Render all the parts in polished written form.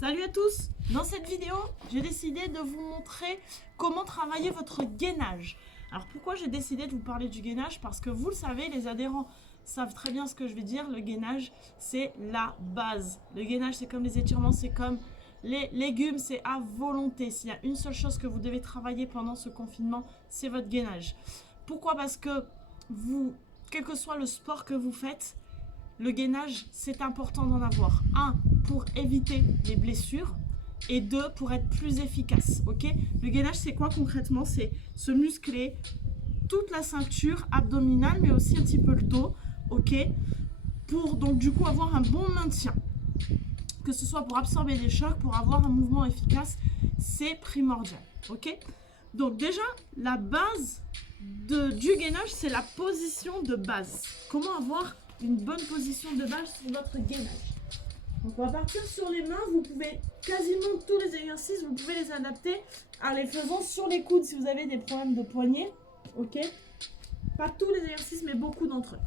Salut à tous! Dans cette vidéo, j'ai décidé de vous montrer comment travailler votre gainage. Alors pourquoi j'ai décidé de vous parler du gainage? Parce que vous le savez, les adhérents savent très bien ce que je vais dire. Le gainage, c'est la base. Le gainage, c'est comme les étirements, c'est comme les légumes, c'est à volonté. S'il y a une seule chose que vous devez travailler pendant ce confinement, c'est votre gainage. Pourquoi? Parce que vous, quel que soit le sport que vous faites, le gainage, c'est important d'en avoir. 1, pour éviter les blessures et 2, pour être plus efficace. Ok? Le gainage, c'est quoi concrètement? C'est se muscler toute la ceinture abdominale, mais aussi un petit peu le dos. Ok? Pour donc du coup avoir un bon maintien. Que ce soit pour absorber des chocs, pour avoir un mouvement efficace, c'est primordial. Ok? Donc déjà, la base du gainage, c'est la position de base. Comment avoir une bonne position de base sur votre gainage? Donc on va partir sur les mains. Vous pouvez quasiment tous les exercices, vous pouvez les adapter en les faisant sur les coudes si vous avez des problèmes de poignet. Ok? Pas tous les exercices, mais beaucoup d'entre eux.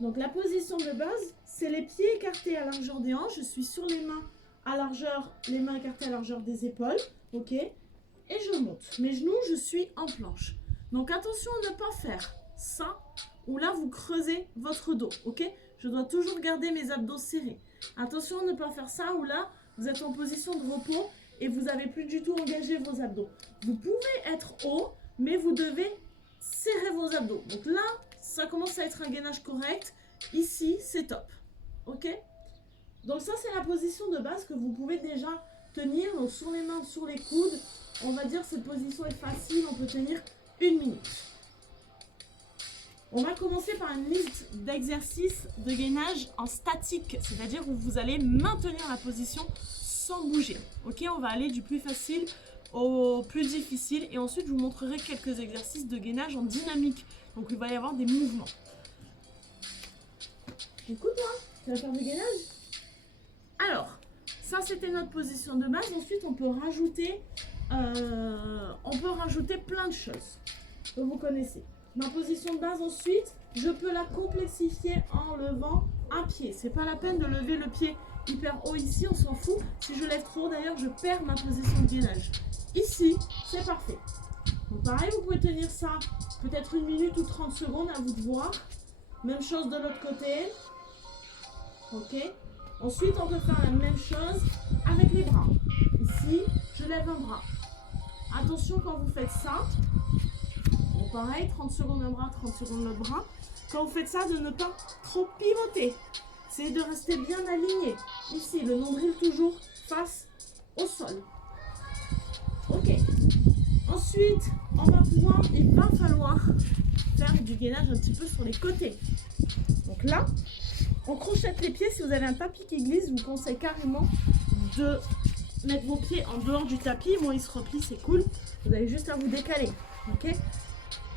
Donc la position de base, c'est les pieds écartés à largeur des hanches. Je suis sur les mains à largeur, les mains écartées à largeur des épaules. Ok? Et je monte. Mes genoux, je suis en planche. Donc attention à ne pas faire ça, où là vous creusez votre dos, ok? Je dois toujours garder mes abdos serrés. Attention à ne pas faire ça, où là vous êtes en position de repos et vous n'avez plus du tout engagé vos abdos. Vous pouvez être haut, mais vous devez serrer vos abdos. Donc là, ça commence à être un gainage correct. Ici, c'est top, ok? Donc ça, c'est la position de base que vous pouvez déjà tenir. Donc sur les mains, sur les coudes, on va dire cette position est facile, on peut tenir 1 minute. On va commencer par une liste d'exercices de gainage en statique, c'est-à-dire où vous allez maintenir la position sans bouger. Ok, on va aller du plus facile au plus difficile et ensuite je vous montrerai quelques exercices de gainage en dynamique. Donc il va y avoir des mouvements. Écoute-moi, tu vas faire du gainage? Alors, ça c'était notre position de base. Ensuite on peut rajouter plein de choses que vous connaissez. Ma position de base ensuite, je peux la complexifier en levant un pied. C'est pas la peine de lever le pied hyper haut ici, on s'en fout. Si je lève trop haut d'ailleurs, je perds ma position de gainage. Ici, c'est parfait. Donc pareil, vous pouvez tenir ça peut-être 1 minute ou 30 secondes, à vous de voir. Même chose de l'autre côté. Ok. Ensuite, on peut faire la même chose avec les bras. Ici, je lève un bras. Attention quand vous faites ça. Pareil, 30 secondes un bras, 30 secondes l'autre bras. Quand vous faites ça, de ne pas trop pivoter. C'est de rester bien aligné. Ici, le nombril toujours face au sol. Ok. Ensuite, il va falloir faire du gainage un petit peu sur les côtés. Donc là, on crochette les pieds. Si vous avez un tapis qui glisse, je vous conseille carrément de mettre vos pieds en dehors du tapis. Moi, il se replie, c'est cool. Vous avez juste à vous décaler. Ok?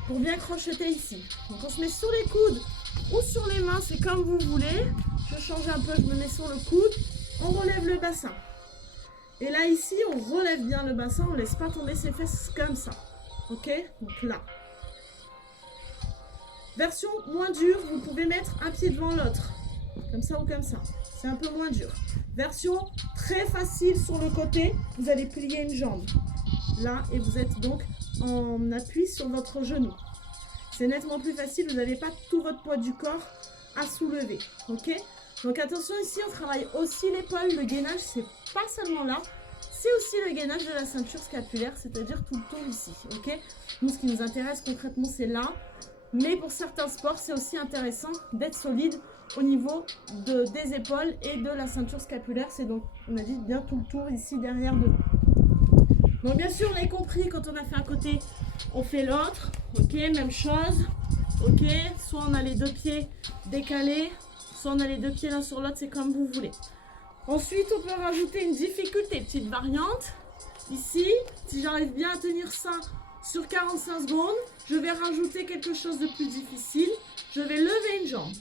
Pour bien crocheter ici. Donc on se met sur les coudes ou sur les mains, c'est comme vous voulez. Je change un peu, je me mets sur le coude. On relève le bassin. Et là ici, on relève bien le bassin, on ne laisse pas tomber ses fesses comme ça. Ok? Donc là. Version moins dure, vous pouvez mettre un pied devant l'autre. Comme ça ou comme ça. C'est un peu moins dur. Version très facile sur le côté, vous allez plier une jambe. Là, et vous êtes donc en appui sur votre genou. C'est nettement plus facile, vous n'avez pas tout votre poids du corps à soulever. Ok? Donc attention, ici on travaille aussi l'épaule. Le gainage, c'est pas seulement là, c'est aussi le gainage de la ceinture scapulaire, c'est-à-dire tout le tour ici. Ok? Nous, ce qui nous intéresse concrètement, c'est là. Mais pour certains sports, c'est aussi intéressant d'être solide au niveau des épaules et de la ceinture scapulaire. C'est donc, on a dit, bien tout le tour ici derrière devant. Donc bien sûr, on a compris, quand on a fait un côté, on fait l'autre. Ok, même chose. Ok, soit on a les 2 pieds décalés, soit on a les 2 pieds l'un sur l'autre, c'est comme vous voulez. Ensuite, on peut rajouter une difficulté, petite variante. Ici, si j'arrive bien à tenir ça sur 45 secondes, je vais rajouter quelque chose de plus difficile. Je vais lever une jambe.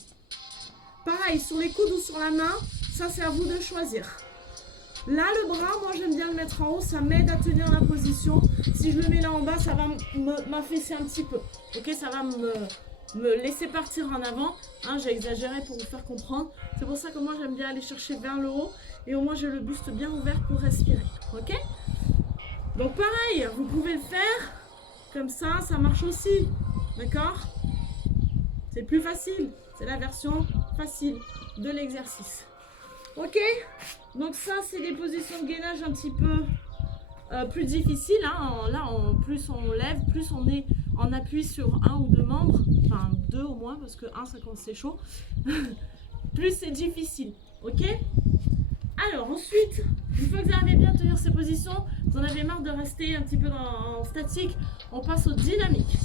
Pareil, sur les coudes ou sur la main, ça c'est à vous de choisir. Là, le bras, moi j'aime bien le mettre en haut, ça m'aide à tenir la position. Si je le mets là en bas, ça va m'affaisser un petit peu. Ok, ça va me laisser partir en avant. Hein, j'ai exagéré pour vous faire comprendre. C'est pour ça que moi j'aime bien aller chercher vers le haut et au moins j'ai le buste bien ouvert pour respirer. Ok? Donc pareil, vous pouvez le faire comme ça marche aussi. D'accord? C'est plus facile. C'est la version facile de l'exercice. Ok? Donc ça, c'est des positions de gainage un petit peu plus difficiles. Hein. Là, plus on lève, plus on est en appui sur un ou deux membres. Enfin, deux au moins, parce que un, ça commence c'est chaud. Plus c'est difficile. Ok? Alors ensuite, une fois que vous arrivez bien à tenir ces positions, vous en avez marre de rester un petit peu en statique, on passe au dynamique.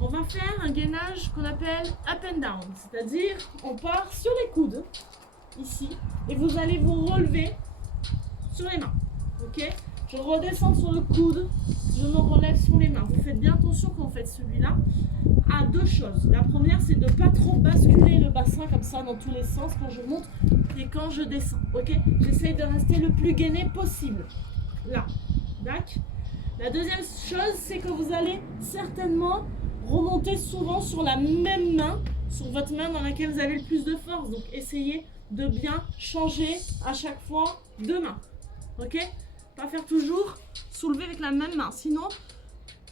On va faire un gainage qu'on appelle up and down, c'est-à-dire on part sur les coudes, ici, et vous allez vous relever sur les mains. Ok? Je redescends sur le coude, je me relève sur les mains. Vous faites bien attention quand vous faites celui-là à deux choses. La première, c'est de ne pas trop basculer le bassin comme ça dans tous les sens quand je monte et quand je descends. Ok? J'essaye de rester le plus gainé possible. Là. D'accord? La deuxième chose, c'est que vous allez certainement remonter souvent sur la même main, sur votre main dans laquelle vous avez le plus de force. Donc, essayez de bien changer à chaque fois de main. Ok? Pas faire toujours soulever avec la même main. Sinon,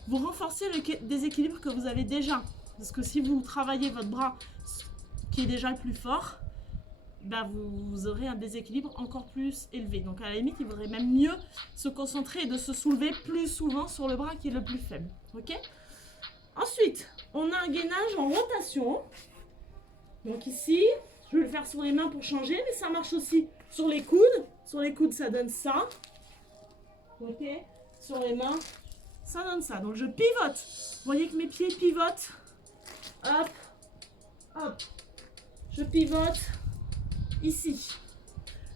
vous renforcez le déséquilibre que vous avez déjà. Parce que si vous travaillez votre bras qui est déjà le plus fort, bah vous aurez un déséquilibre encore plus élevé. Donc à la limite, il vaudrait même mieux se concentrer et de se soulever plus souvent sur le bras qui est le plus faible. Ok? Ensuite, on a un gainage en rotation. Donc ici, je vais le faire sur les mains pour changer, mais ça marche aussi sur les coudes. Sur les coudes, ça donne ça. Ok? Sur les mains, ça donne ça. Donc je pivote. Vous voyez que mes pieds pivotent. Hop, hop. Je pivote ici.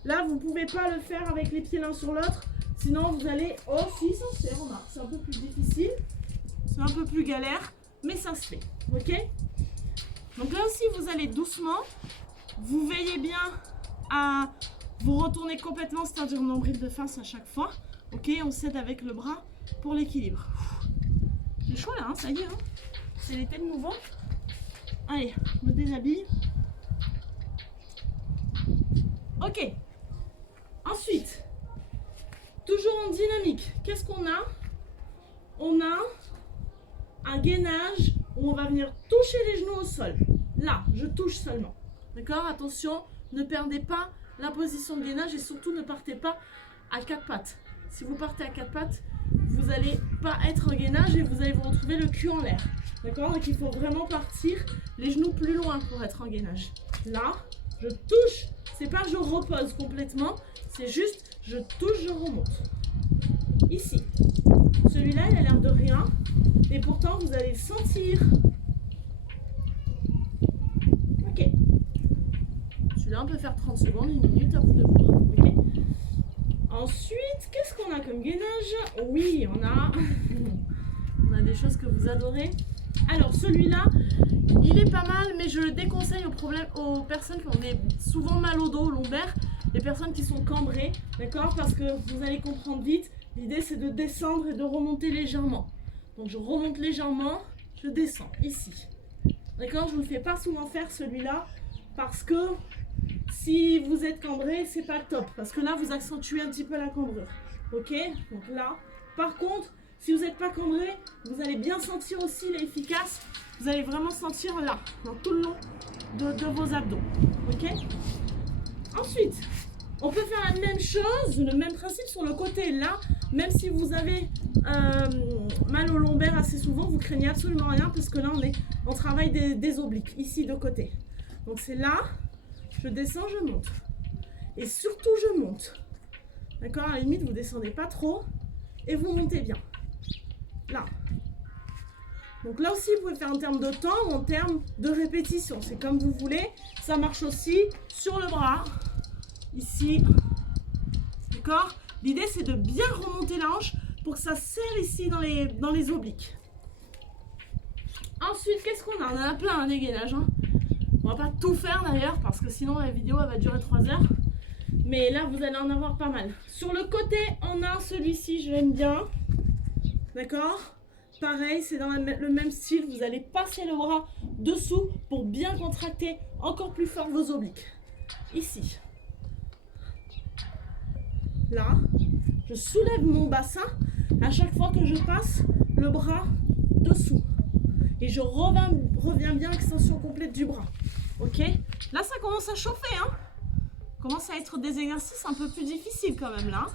Là, vous ne pouvez pas le faire avec les pieds l'un sur l'autre. Sinon, vous allez... Oh, si, ça se fait, remarque. C'est un peu plus difficile. C'est un peu plus galère, mais ça se fait. Ok? Donc là aussi, vous allez doucement. Vous veillez bien à vous retourner complètement, c'est-à-dire nombril de face à chaque fois. Ok? On s'aide avec le bras pour l'équilibre. J'ai chaud là, hein, ça y est. Hein, c'est l'été de nouveau. Allez, je me déshabille. Ok. Ensuite, toujours en dynamique, qu'est-ce qu'on a? On a un gainage où on va venir toucher les genoux au sol. Là, je touche seulement. D'accord? Attention, ne perdez pas la position de gainage et surtout ne partez pas à quatre pattes. Si vous partez à quatre pattes, vous n'allez pas être en gainage et vous allez vous retrouver le cul en l'air. D'accord? Donc il faut vraiment partir les genoux plus loin pour être en gainage. Là, je touche. C'est pas je repose complètement, c'est juste je touche, je remonte. Ici. Celui-là, il a l'air de rien. Et pourtant, vous allez le sentir. Ok. Celui-là, on peut faire 30 secondes, 1 minute, à vous de voir. Okay. Ensuite, qu'est-ce qu'on a comme gainage? Oui, on a des choses que vous adorez. Alors, celui-là, il est pas mal, mais je le déconseille aux personnes qui ont souvent mal au dos, au lombaire, les personnes qui sont cambrées, d'accord? Parce que vous allez comprendre vite, l'idée c'est de descendre et de remonter légèrement. Donc je remonte légèrement, je descends, ici. D'accord? Je ne vous le fais pas souvent faire celui-là, parce que si vous êtes cambré, c'est pas le top. Parce que là, vous accentuez un petit peu la cambrure. Ok? Donc là, par contre, si vous n'êtes pas cambré, vous allez bien sentir aussi l'efficace. Vous allez vraiment sentir là, dans tout le long de vos abdos. Ok? Ensuite, on peut faire la même chose, le même principe sur le côté. Là, même si vous avez mal au lombaire assez souvent, vous craignez absolument rien parce que là, on travaille des obliques, ici de côté. Donc c'est là, je descends, je monte. Et surtout, je monte. D'accord? À la limite, vous descendez pas trop et vous montez bien. Là. Donc là aussi, vous pouvez faire en termes de temps ou en termes de répétition. C'est comme vous voulez. Ça marche aussi sur le bras. Ici. D'accord? L'idée, c'est de bien remonter la hanche pour que ça serre ici dans les obliques. Ensuite, qu'est-ce qu'on a? On en a plein, hein, des gainages. Hein. On va pas tout faire d'ailleurs, parce que sinon la vidéo elle va durer 3 heures. Mais là, vous allez en avoir pas mal. Sur le côté, on a celui-ci, je l'aime bien. D'accord? Pareil, c'est dans le même style. Vous allez passer le bras dessous pour bien contracter encore plus fort vos obliques. Ici. Là, je soulève mon bassin à chaque fois que je passe le bras dessous. Et je reviens bien, extension complète du bras. Ok? Là, ça commence à chauffer, hein? Commence à être des exercices un peu plus difficiles quand même, là.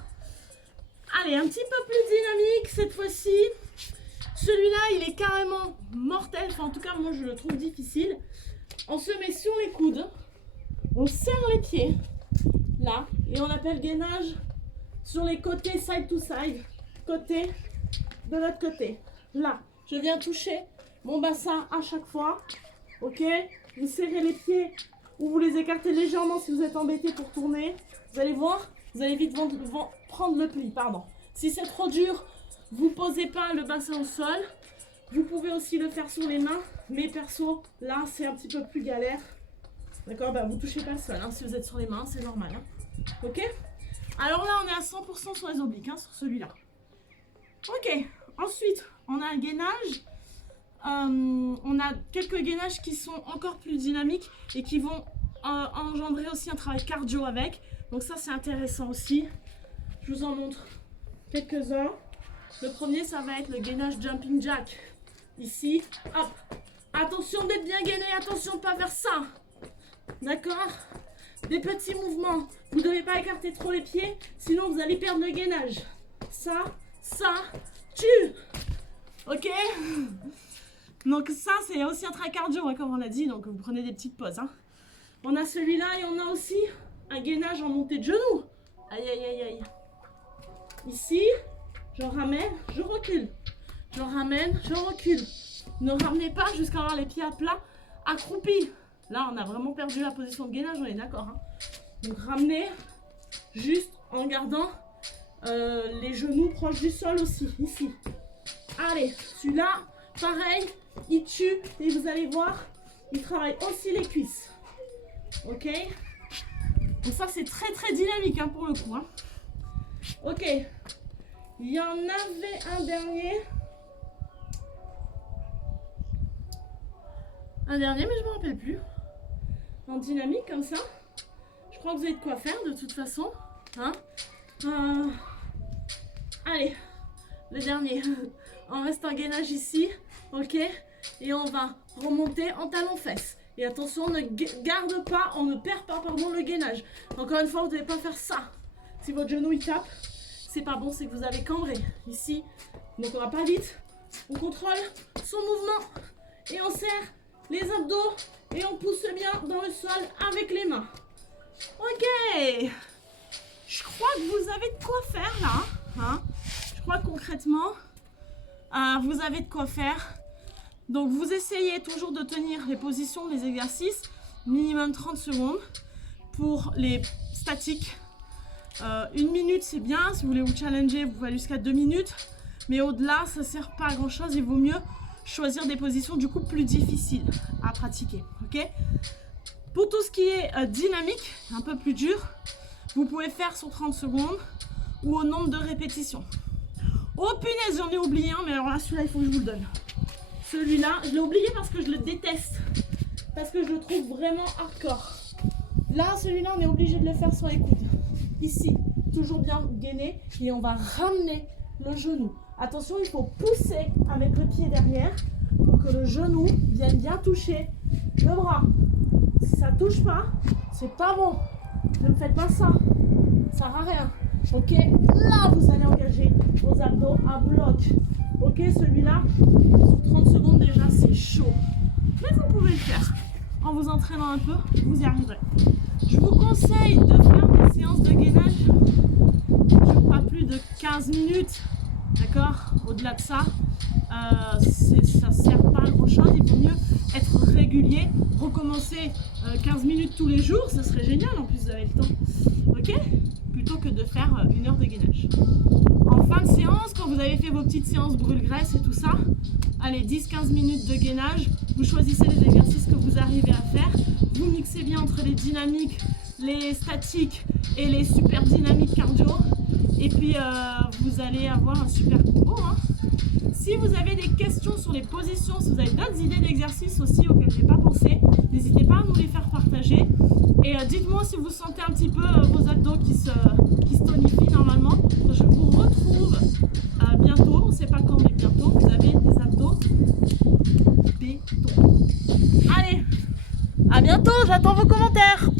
Allez, un petit peu plus dynamique cette fois-ci. Celui-là, il est carrément mortel. Enfin, en tout cas, moi, je le trouve difficile. On se met sur les coudes. On serre les pieds. Là. Et on appelle gainage sur les côtés, side to side. Côté de l'autre côté. Là. Je viens toucher mon bassin à chaque fois. Ok? Vous serrez les pieds ou vous les écartez légèrement si vous êtes embêté pour tourner. Vous allez voir, vous allez vite prendre le pli. Pardon. Si c'est trop dur, vous posez pas le bassin au sol. Vous pouvez aussi le faire sur les mains. Mais perso, là, c'est un petit peu plus galère. D'accord? Bah, vous touchez pas le sol. Hein. Si vous êtes sur les mains, c'est normal. Hein. Ok? Alors là, on est à 100% sur les obliques, hein, sur celui-là. Ok. Ensuite, on a un gainage. On a quelques gainages qui sont encore plus dynamiques et qui vont engendrer aussi un travail cardio avec. Donc ça, c'est intéressant aussi. Je vous en montre quelques-uns. Le premier, ça va être le gainage jumping jack. Ici, hop. Attention d'être bien gainé, attention de ne pas faire ça. D'accord? Des petits mouvements. Vous ne devez pas écarter trop les pieds, sinon vous allez perdre le gainage. Ça, tue. Ok? Donc ça, c'est aussi un travail cardio, hein, comme on l'a dit. Donc vous prenez des petites pauses. Hein. On a celui-là et on a aussi un gainage en montée de genoux. Aïe, aïe, aïe, aïe. Ici, je ramène, je recule. Je ramène, je recule. Ne ramenez pas jusqu'à avoir les pieds à plat, accroupis. Là, on a vraiment perdu la position de gainage, on est d'accord. Hein. Donc ramenez juste en gardant les genoux proches du sol aussi, ici. Allez, celui-là, pareil, il tue et vous allez voir, il travaille aussi les cuisses. Ok? Donc ça, c'est très très dynamique hein, pour le coup. Hein. Ok. Il y en avait un dernier. Un dernier, mais je ne me rappelle plus. En dynamique comme ça. Je crois que vous avez de quoi faire de toute façon. Hein? Allez, le dernier. On reste en gainage ici. Ok? Et on va remonter en talon-fesse. Et attention, on ne garde pas, on ne perd pas pardon, le gainage. Encore une fois, vous ne devez pas faire ça. Si votre genou il tape, c'est pas bon, c'est que vous avez cambré. Ici, donc on va pas vite. On contrôle son mouvement et on serre les abdos et on pousse bien dans le sol avec les mains. Ok. Je crois que vous avez de quoi faire là. Hein. Je crois que concrètement, vous avez de quoi faire. Donc vous essayez toujours de tenir les positions, les exercices, minimum 30 secondes. Pour les statiques, 1 minute c'est bien, si vous voulez vous challenger, vous pouvez aller jusqu'à 2 minutes. Mais au-delà, ça ne sert pas à grand chose, il vaut mieux choisir des positions du coup plus difficiles à pratiquer. Okay? Pour tout ce qui est dynamique, un peu plus dur, vous pouvez faire sur 30 secondes ou au nombre de répétitions. Oh punaise, j'en ai oublié un, mais alors là celui-là il faut que je vous le donne. Celui-là, je l'ai oublié parce que je le déteste. Parce que je le trouve vraiment hardcore. Là, celui-là, on est obligé de le faire sur les coudes. Ici, toujours bien gainé. Et on va ramener le genou. Attention, il faut pousser avec le pied derrière pour que le genou vienne bien toucher le bras. Si ça ne touche pas, c'est pas bon. Ne me faites pas ça. Ça sert à rien. Ok, là, vous allez engager vos abdos à bloc. Ok, celui-là, sur 30 secondes déjà, c'est chaud. Mais vous pouvez le faire. En vous entraînant un peu, vous y arriverez. Je vous conseille de faire des séances de gainage, je crois plus de 15 minutes. D'accord? Au-delà de ça, ça ne sert pas à grand chose. Il vaut mieux être régulier. Recommencer 15 minutes tous les jours, ça serait génial. En plus, vous avez le temps. Ok? Plutôt que de faire 1 heure de gainage. En fin de séance, quand vous avez fait vos petites séances brûle-graisse et tout ça, allez, 10-15 minutes de gainage. Vous choisissez les exercices que vous arrivez à faire. Vous mixez bien entre les dynamiques, les statiques et les super dynamiques cardio. Et puis, vous allez avoir un super combo. Hein. Si vous avez des questions sur les positions, si vous avez d'autres idées d'exercices aussi auxquelles je n'ai pas pensé, n'hésitez pas à nous les faire partager. Et dites-moi si vous sentez un petit peu vos abdos qui se tonifient normalement. Je vous retrouve bientôt, on ne sait pas quand, mais bientôt. Vous avez des abdos béton. Allez, à bientôt, j'attends vos commentaires.